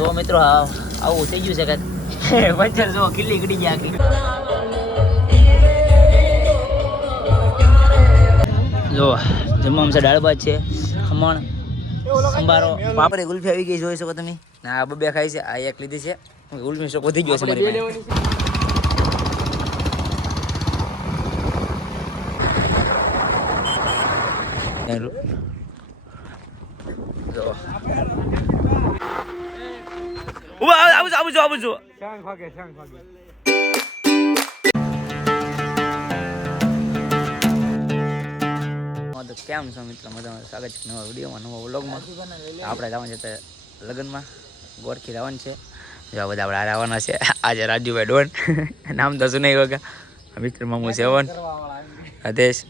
જો મિત્રો આવું થઈ ગયું છે કે વચ્ચે જો કિલ્લી ગડી ગયા જો, જમવામાં છે દાળ ભાત છે, ખમણ, સંભારો. પાપડી, ગુલ્ફી આવી ગઈ જોઈ શકો તમે. ના આ બબે ખાય છે, આ એક લીધી છે. ગુલ્ફી શોખ વધી ગયો છે મારી પાસે. ઊભા આવું આવું આવું આવું હા તો કેમ છો મિત્ર? મજામાં? સ્વાગત છે નવા વિડીયોમાં નવા વ્લોગમાં. આપણે જવાનું છે તે લગ્નમાં. ગોરખી રાવણ છે. જો બધા આપણે આવવાના છે. આજે રાજુભાઈ ડોન. નામ તો સુનાઈ નહીં વગા મિત્ર મામુ સેવન હદેશ.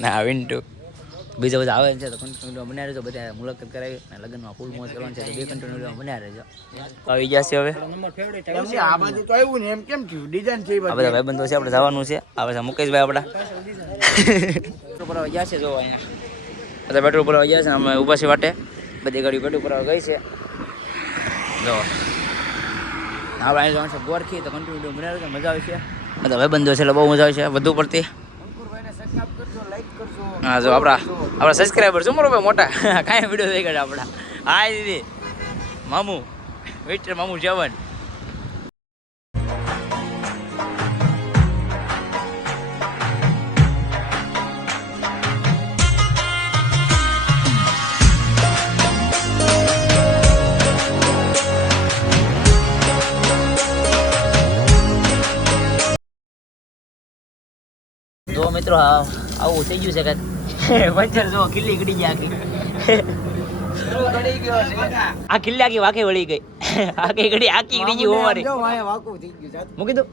ના વિન્ટુ. બીજા બધા આવે છે તો કન્ટિન્યુ બનાવી રહેજો બધા મુલાકાત કરાવી. અને લગ્નમાં ફૂલ મોજ કરવાનું છે તો બે કન્ટિન્યુ બનાવી રહેજો. તો આવી ગયા છે હવે. આ બાજુ તો આવ્યું ને એમ કેમ થયું? ડિઝાઇન છે આ બધા ભાઈબંધો છે આપણે જવાનું છે. આ બધા મુકેશભાઈ આપણા. પેટ્રોલ ભરાવા ગયા છે જો અહીંયા. બધા પેટ્રોલ પર ગયા છે અમે ઊભા છે વાટે. બધી ગાડી પેટ્રોલ પર ગઈ છે. જો. આપણે અહીં જવાનું છે ગોરખી તો કન્ટિન્યુ બનાવી રહેજો મજા આવશે બધા ભાઈબંધો છે એટલે બહુ મજા આવશે વધુ પડતી. હા, જો આપણા આપણા સબસ્ક્રાઈબર શું ભાઈ મોટા? કાંઈ વીડિયો થઈ ગયા આપણા હા દીદી. મામુ. વેટર મામુ જવન. જો મિત્રો આ આવું થઈ ગયું છે કે પંચર જો કિલ્લી ગડી ગયા આખી આ કિલ્લી આખી વાકે વળી ગઈ આખી ગડી આખી ગડી ગઈ ઓવારી જો વાંહે વાંકું થઈ ગયું છે. મૂકી દો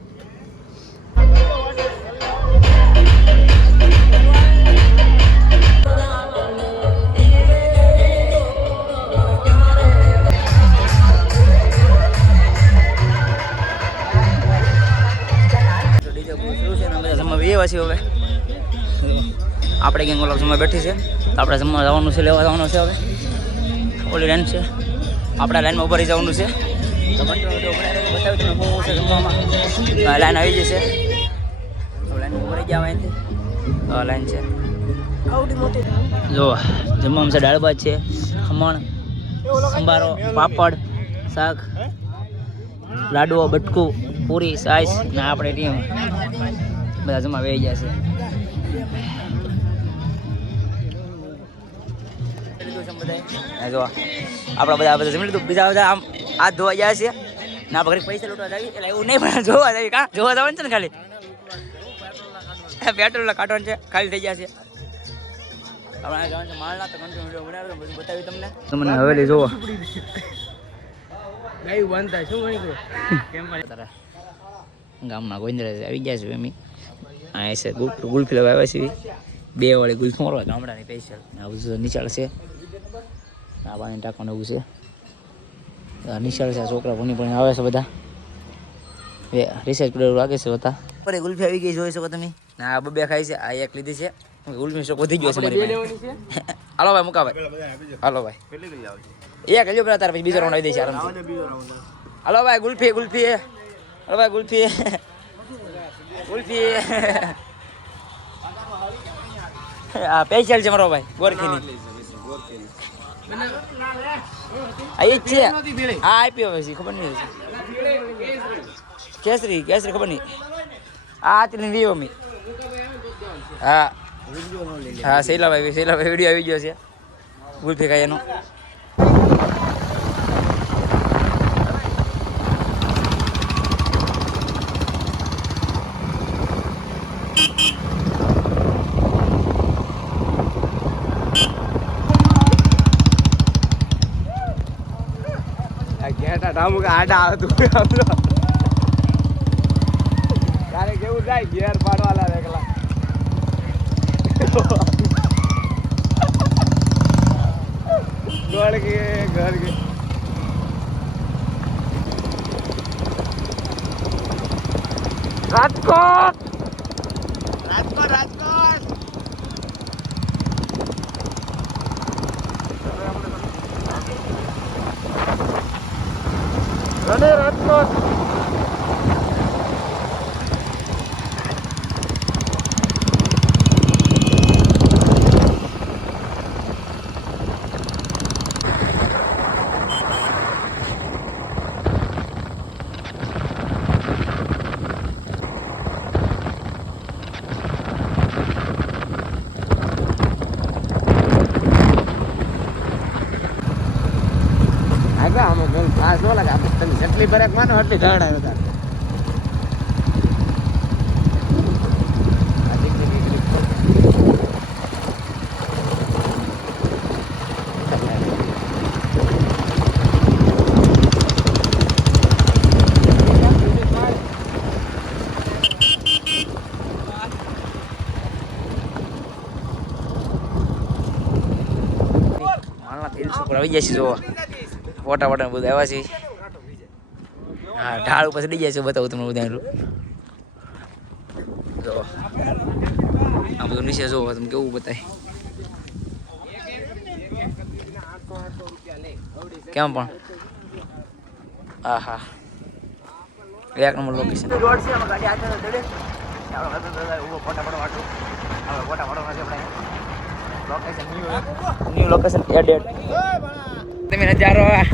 આપણે ઓલા જમવા બેઠી છે. તો આપણે જમવા જવાનું છે, લેવા જવાનું છે હવે. ઓલી લાઈન છે. આપણા લાઈનમાં ઊભા રહી જવાનું છે. જમવામાં. લાઈન આવી જશે લાઈન ઊભા રહી છે. જો, જમવામાં છે દાળ ભાત છે, ખમણ, સંભારો, પાપડ, શાક લાડવો બટકું, પૂરી, સાઈસ ને આપણે ટીમ બધા જમા વહી ગયા જો આપણા બધા બધા જમી લીધું. બીજા બધા આમ હાથ ધોવા ગયા છે. ના પકડી પૈસા લૂંટવા જાવી. એટલે એવું નહીં પણ જોવા જાવી. કા? જોવા જવાનું છે ને ખાલી? પેટ્રોલ કાઢવાનું છે ખાલી થઈ ગયા છે. બધું તમને. હવેલી જોવો. તારા ગોંદરા આવી ગયા છે એમી આ છે ગુલ ગુલ્ફી લેવા આવ્યા છે. બે વાળી ગુલ્ફી ગામડાની પૈસા બધું નિશાળ છે. આ પાણી ટાંકવાનું એવું છે. આ નિશાળ છે છોકરા ભણી ભણી આવે છે બધા. એ રિસર્ચ પીરિયડ લાગે છે બધા. અરે ગુલ્ફી આવી ગઈ જોઈ શકો તમે. ના આ બબે ખાઈ છે આ એક લીધી છે. ગુલ્ફી શોખ વધી ગયો છે મારી પાસે. હાલો ભાઈ મુકા ભાઈ. હાલો ભાઈ. એક હજુ પેલા તાર પછી બીજો રાઉન્ડ આવી દઈશ આરામથી. હાલો ભાઈ ગુલ્ફી ગુલ્ફી. હાલો ભાઈ ગુલ્ફી. ગુલ્ફી. આ પેશિયલ છે મારો ભાઈ ગોરખીની. આ એ છે. આ આપ્યો પછી, ખબર નહીં કેસરી કેસરી ખબર નહીં. આ આતરી વિવો મી. હા. હા, શૈલાભાઈ શૈલાભાઈ વીડિયો આવી ગયો છે. ગુલ્ફી ખાઈ એનો આ ઘેટા ડામુ કે આડા આવે તું. આપણો તારે કેવું થાય? ઘેર પાડવા લાવે એકલા. ગોળ કે, ઘર રાજકોટ! રાજકોટ રાજકોટ! અને રાજકોટ આગળ આમ બોલ ખાસ ન લાગે આપણે તમે જેટલી બ્રેક માનો એટલી ઢાળ આવે ઉપર આવી જાય જોવા ફોટા ફોટા બધા આવ્યા છે. હા ઢાળ ઉપર ચડી જાય છે બતાવું તમને ઉદાહરણ જો. આ બધું નીચે જોવો તમે કેવું બતાય. કેમ પણ? હા હા એક નંબર લોકેશન રોડ છે ગાડી આગળ ચડે ઊભો ફોટા પડવા આપણે ફોટા પડવા છે આપણે location new new location added તમે નજારો આ.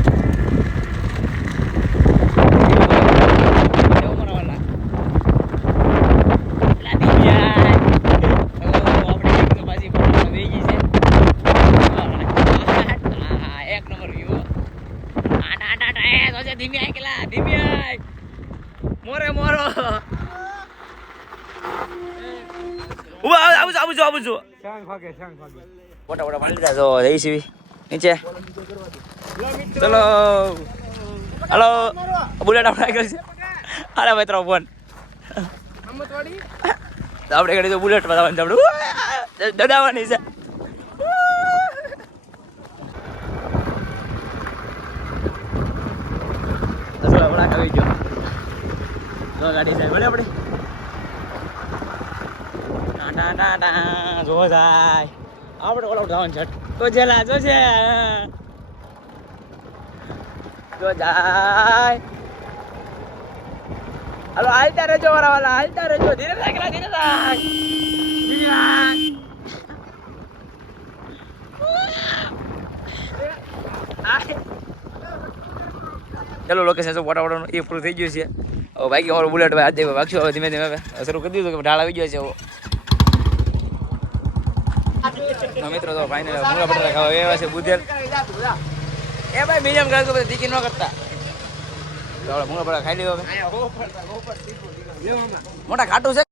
કેવો મરાવાલા? પેલા દિવ્યા. ઓ, આપણી એક તો પાછી ફોટામાં વહી ગઈ છે. આ, એક નંબર view. આટા, આટા, આટા, એ, તો છે ધીમી આય કેલા, ધીમી આય. મોરે મોરો ઊભા આવું છું આવું છું મોટા મોટા ફોટા જો જઈ સીવી નીચે. ચલો. હલો. બુલેટ આપણે આગળ છે. અરે ભાઈ ત્રણ ફોન આપણે ઘડી તો બુલેટ બતાવવાની આપણે. દડાવવાની છે. હમણાં આવી જો ગાડી સાહેબ આપણી. જો જાય આપણે ઓલા જવાનું છે તો જેલા જો છે જો જાય હાલો હાલતા વાળા વાળા હાલતા રહેજો ધીરે ધીરે રાખ ચલો લોકેશન વોટા ફોટાનું એ પૂરું થઈ ગયું છે બાકી અમારો બુલેટ ભાઈ આજે ભાગશું હવે ધીમે ધીમે શરૂ કરી દીધું કે ઢાળ આવી ગયો છે હવે મિત્રો તો ફાઇનલ મૂળા બટાટા ખાવા એવા છે બુધેલ એ ભાઈ મીડિયમ ખાય તો પછી દીકી ન કરતા. તો આપણે મૂળા બટાટા ખાઈ લીધો હવે. મોટા ખાટું છે?